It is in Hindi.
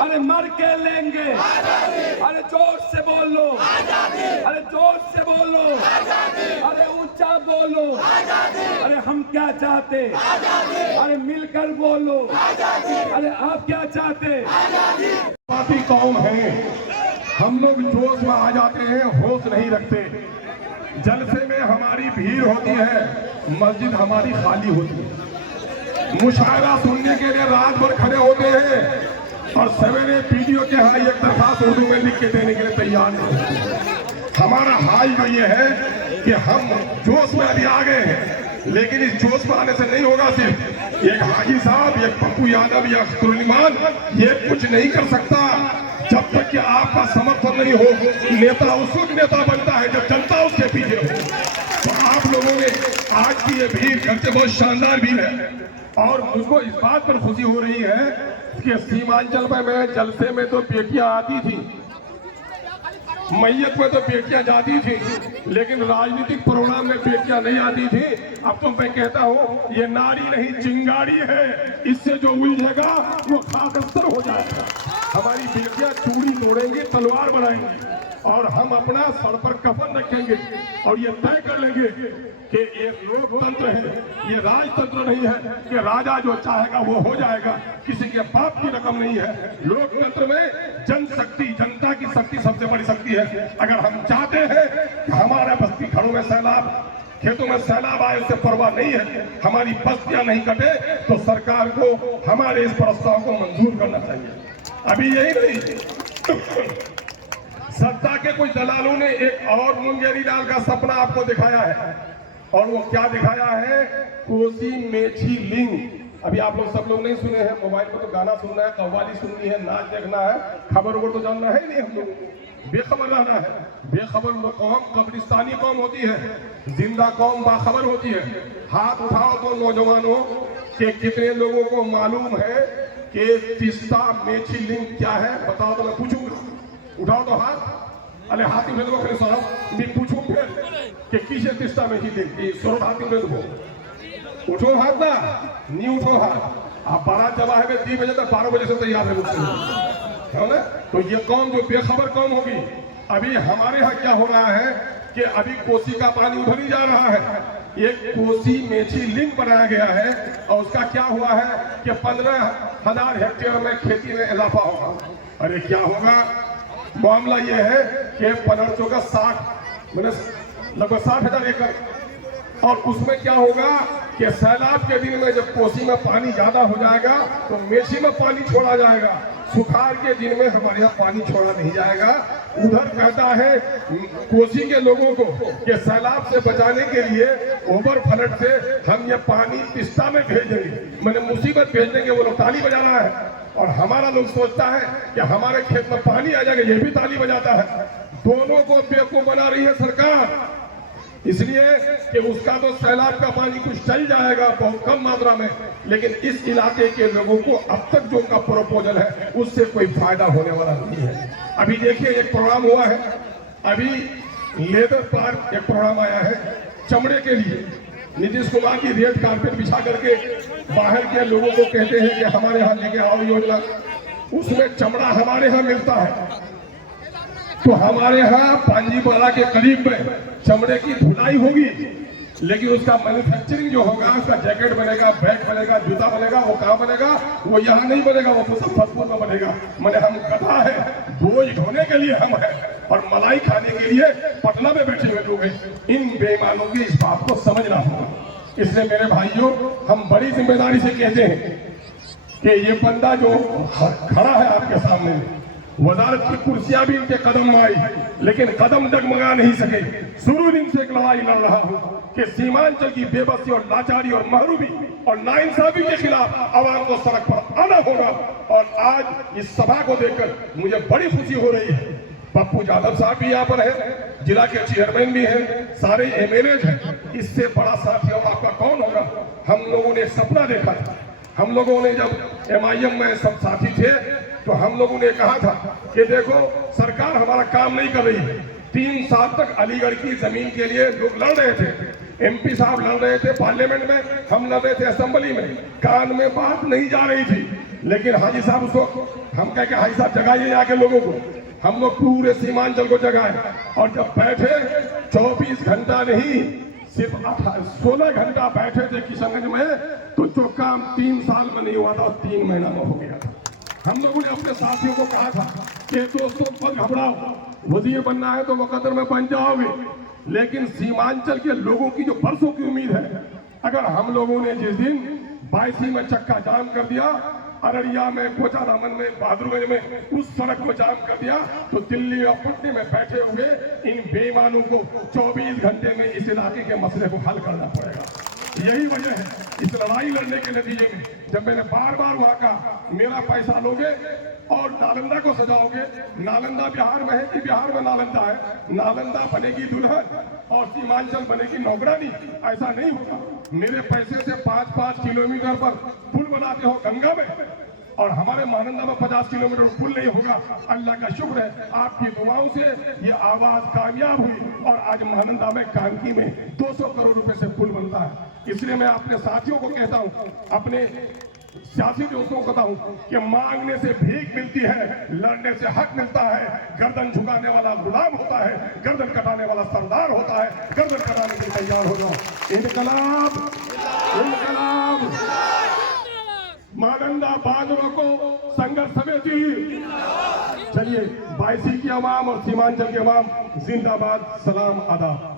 अरे मर के लेंगे। अरे जोर से बोलो, अरे जोर से बोलो, अरे ऊंचा बोलो। अरे हम क्या चाहते, अरे मिलकर बोलो। अरे आप क्या चाहते? पार्टी कौम है, हम लोग जोश में आ जाते हैं, होश नहीं रखते। जलसे में हमारी भीड़ होती है, मस्जिद हमारी खाली होती है। मुशायरा सुनने के लिए रात भर खड़े होते हैं और सवेरे वीडियो के यहाँ एक दरखास्त उर्दू में लिख के देने के लिए तैयार नहीं। हमारा हाल जो ये है कि हम जोश में अभी आ गए हैं, लेकिन इस जोश में आने से नहीं होगा। सिर्फ एक हाजी साहब, एक पप्पू यादव या अख्तरुल ये कुछ नहीं कर सकता जब तक कि आपका समर्थन नहीं हो। नेता उस वक्त नेता बनता है जब जनता उसके पीछे हो। तो आप लोगों ने आज की ये भीड़ करके बहुत शानदार भीड़ है और मुझको इस बात पर खुशी हो रही है कि सीमांचल में जलसे में तो बेटियां आती थी, मैयत में तो बेटियां जाती थी, लेकिन राजनीतिक प्रोग्राम में बेटियां नहीं आती थी। अब तो मैं कहता हूँ ये नारी नहीं चिंगारी है, इससे जो उलझेगा वो खाकस्तर हो जाएगा। हमारी बेटियां चूड़ी तोड़ेंगी, तलवार बनाएंगी और हम अपना सर पर कफन रखेंगे और ये तय कर लेंगे कि ये लोकतंत्र है, ये राजतंत्र नहीं है कि राजा जो चाहेगा वो हो जाएगा। किसी के बाप की रकम नहीं है। लोकतंत्र में जनशक्ति, जनता की शक्ति सबसे बड़ी शक्ति है। अगर हम चाहते हैं कि हमारे बस्ती घरों में सैलाब, खेतों में सैलाब आए, उससे परवाह नहीं है, हमारी बस्तियां नहीं कटे, तो सरकार को हमारे इस प्रस्ताव को मंजूर करना चाहिए। अभी यही नहीं, सत्ता के कुछ दलालों ने एक और मुंगेरी लाल का सपना आपको दिखाया है और वो क्या दिखाया है? कोसी मेची लिंग। अभी आप लोग सब लोग नहीं सुने हैं, मोबाइल पर तो गाना सुनना है, कव्वाली सुननी है, नाच देखना है, खबर उबर तो जानना है नहीं। हम लोग बेखबर रहना है। बेखबर कौम कब्रिस्तानी कौम होती है, जिंदा कौम बाखबर होती है। हाथ उठाओ तो नौजवानों के कितने लोगों को मालूम है कि तीस्ता मेची लिंग क्या है? बताओ तो मैं पूछूंगा। उठाओ तो हाथ। अरे हाथी में देखो साहब, मैं पूछूं फिर कि किसे तीस्ता मेची लिंग सोलह हाथी में देखो। उठो हाथ ना, नहीं उठो हाथ। आप 12 जब आएंगे 3 बजे तक, 12 बजे से तैयार है मुझसे, है ना? तो ये कौम जो बेखबर कौम होगी। अभी हमारे यहाँ क्या हो रहा है कि अभी कोसी का पानी उधर ही जा रहा है। एक कोसी मेची लिंक बनाया गया है और उसका क्या हुआ है कि 15,000 हेक्टेयर में खेती में इजाफा होगा। अरे क्या होगा? मामला यह है कि पनरचों का 60 लगभग 60,000 एकड़ और उसमें क्या होगा कि सैलाब के दिन में जब कोसी में पानी ज्यादा हो जाएगा तो मेची में पानी छोड़ा जाएगा। सुखाड़ के दिन में हमारे यहाँ पानी छोड़ा नहीं जाएगा। उधर कहता है कोसी के लोगों को कि सैलाब से बचाने के लिए ओवर फ्लड से हम ये पानी तीस्ता में भेजेंगे, मैंने मुसीबत भेज देंगे। वो लोग ताली बजा रहा है और हमारा लोग सोचता है कि हमारे खेत में पानी आ जाएगा, ये भी ताली बजाता है। दोनों को बेवकूफ बना रही है सरकार, इसलिए कि उसका तो सैलाब का पानी कुछ चल जाएगा बहुत कम मात्रा में, लेकिन इस इलाके के लोगों को अब तक जो उनका प्रपोजल है उससे कोई फायदा होने वाला नहीं है। अभी देखिए एक प्रोग्राम हुआ है, अभी लेदर पार्क एक प्रोग्राम आया है चमड़े के लिए। नीतीश कुमार की रेड कारपेट बिछा करके बाहर के लोगों को कहते हैं कि हमारे यहाँ लेके आओ योजना, उसमें चमड़ा हमारे यहाँ मिलता है। तो हमारे यहाँ पांजीपाड़ा के करीब में चमड़े की धुलाई होगी, लेकिन उसका मैन्युफैक्चरिंग जो होगा, उसका जैकेट बनेगा, बैग बनेगा, जूता बनेगा, वो कहाँ बनेगा? वो यहाँ नहीं बनेगा, वो मुजफ्फरपुर में बनेगा। मैंने हम गधा है, बोझ ढोने के लिए हम है और मलाई खाने के लिए पटना में बैठे हुए लोग हैं। इन बेईमानों की इस बात को समझना होगा। इसलिए मेरे भाइयों, हम बड़ी जिम्मेदारी से कहते हैं कि ये बंदा जो खड़ा है आपके सामने, वजारत की कुर्सियां भी इनके कदम में आई, लेकिन कदम डगमगा नहीं सके। शुरू दिन से एक लड़ाई लड़ रहा हूं कि सीमांचल की बेबसी और लाचारी और महरूमी और नाइंसाफी के खिलाफ आवाम को सड़क पर आना होगा। और आज इस सभा को देखकर मुझे बड़ी खुशी हो रही है। पप्पू यादव साहब भी यहाँ पर है, जिला के चेयरमैन भी हैं, सारे एमएलए हैं। इससे बड़ा साथी और आपका कौन होगा? हम लोगों ने सपना देखा था। हम लोगों ने जब MIM में सब साथी थे तो हम लोगों ने कहा था कि देखो सरकार हमारा काम नहीं कर रही। 3 साल तक अलीगढ़ की जमीन के लिए लोग लड़ रहे थे, MP साहब लड़ रहे थे पार्लियामेंट में, हम लड़ रहे थे असेंबली में, कान में बात नहीं जा रही थी। लेकिन हाजी साहब उसको हम कह के हाजी साहब जगाइए आके लोगों को। हम लोग पूरे सीमांचल को जगाए और जब बैठे 24 घंटा नहीं सिर्फ 16 घंटा बैठे थे किशनगंज में, तो जो काम 3 साल में नहीं हुआ था 3 महीना में हो गया था। हम लोगों ने अपने साथियों को कहा था कि दोस्तों मत घबराओ, वजीर बनना है तो मुकद्दर में बन जाओगे, लेकिन सीमांचल के लोगों की जो बरसों की उम्मीद है, अगर हम लोगों ने जिस दिन 22 में चक्का जाम कर दिया, अररिया में, कोचारामन में, बहादुरगंज में उस सड़क को जाम कर दिया, तो दिल्ली और पटने में बैठे हुए इन बेईमानों को 24 घंटे में इस इलाके के मसले को हल करना पड़ेगा। यही वजह है इस लड़ाई लड़ने के नतीजे में जब मैंने बार बार वहां कहा मेरा पैसा लोगे और नालंदा को सजाओगे। नालंदा बिहार में है कि बिहार में नालंदा है? नालंदा बनेगी दुल्हन और सीमांचल बनेगी नौकरानी, ऐसा नहीं होगा। मेरे पैसे से 5-5 किलोमीटर पर पुल बनाते हो गंगा में, और हमारे महानंदा में 50 किलोमीटर पुल नहीं होगा। अल्लाह का शुक्र है आपकी दुआओं से ये आवाज कामयाब हुई और आज महानंदा में कानकी में 200 करोड़ रुपए से पुल बनता है। इसलिए मैं अपने साथियों को कहता हूं, अपने सियासी दोस्तों को कहता हूं कि मांगने से भीख मिलती है, लड़ने से हक मिलता है। गर्दन झुकाने वाला गुलाम होता है, गर्दन कटाने वाला सरदार होता है। गर्दन कटाने के लिए तैयार हो जाओ। इनकलाब, इनकलाब, महानंदा बहादुरों को संघर्ष समिति। चलिए 22 की अवाम और सीमांचल के अवाम जिंदाबाद, सलाम, आदाब।